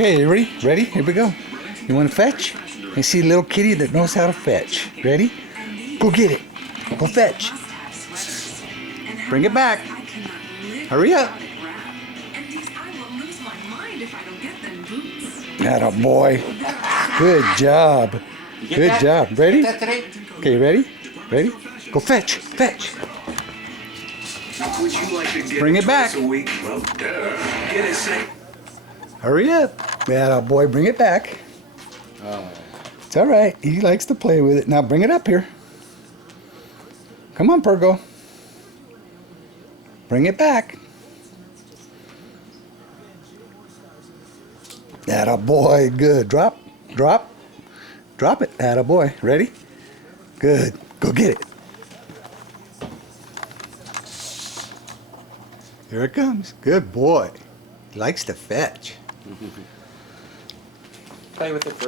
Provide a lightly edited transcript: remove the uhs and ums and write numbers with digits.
Okay, ready? Ready? Here we go. You want to fetch? I see a little kitty that knows how to fetch. Ready? Go get it. Go fetch. Bring it back. Hurry up. Atta boy. Good job. Good job. Ready? Okay, ready? Ready? Go fetch. Fetch. Bring it back. Hurry up. Atta boy, bring it back. It's all right. He likes to play with it. Now bring it up here. Come on, Pergo. Bring it back. Atta boy. Good. Drop. Drop. Drop it. Atta boy. Ready? Good. Go get it. Here it comes. Good boy. He likes to fetch. Play with it first.